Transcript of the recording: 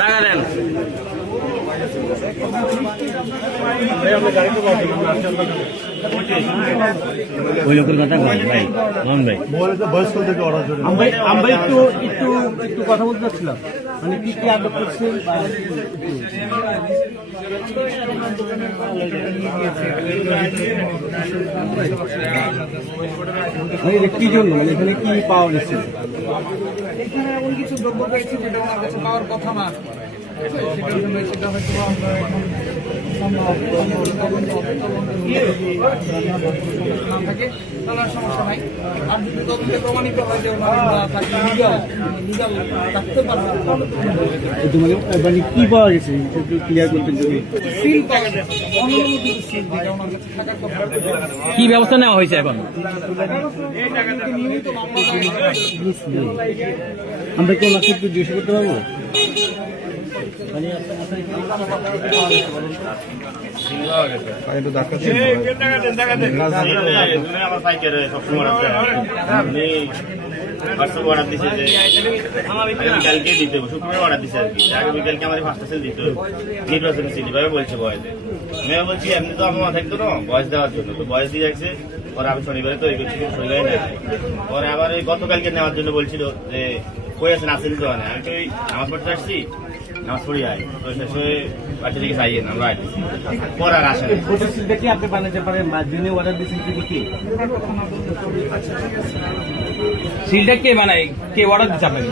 টাকা দেন। ওই লোকের কথা বলেন ভাই, মোহন ভাই। আমরা একটু কথা বলতে চাচ্ছিলাম, মানে কি কি আটক করছেন কি জন্য, মানে এখানে কি পাওয়া গেছে? এখানে এমন কিছু দ্রব্য পেয়েছি যেটা আমার কাছে পাওয়ার কথা না, সেটার জন্য সেটা হয়তো আমরা এখন না থাকে তাহলে আর সমস্যা নাই। আর যদি তদন্তে প্রমাণিত হয় যে ওনারা তাকে লিগাল রাখতে পারবে, মানে কি পাওয়া গেছে ক্লিয়ার করতে যদি সিল পাওয়া গেছে, অনুমোদিত সিল যেটা ওনার কাছে থাকার কথা। কি ব্যবস্থা নেওয়া হয়েছে এখন? নিয়মিত মামলা আমরা কি ওনাকে একটু জিজ্ঞেস করতে পারবো? কালকে দিতে হবে, শুক্রবার অর্ডার দিচ্ছে আর কি। আগে বিকালকে আমাদের 5টা সেল দিতে হবে, নির্বাচনের সিল এভাবে বলছে বয়সে। আমি বলছি এমনি তো আমার থাকতো না বয়স দেওয়ার জন্য, তো বয়স দিয়ে যাচ্ছে। পরে আমি শনিবারে তৈরি করছি, শনিবারে নেই। পরে আবার ওই গতকালকে নেওয়ার জন্য বলছিল যে কই আছেন, আসেন তো না। আমি তো ওই নামাজ পড়তে আসছি, নামাজ পড়ি আয় তো শেষ হয়ে বাচ্চা থেকে চাইয়ে না, আমরা আসছি পর আর আসে না। সিলটা কি আপনি বানাতে পারেন? যিনি অর্ডার দিয়েছেন তিনি কি? সিলটা কে বানায়, কে অর্ডার দিচ্ছে আপনাকে?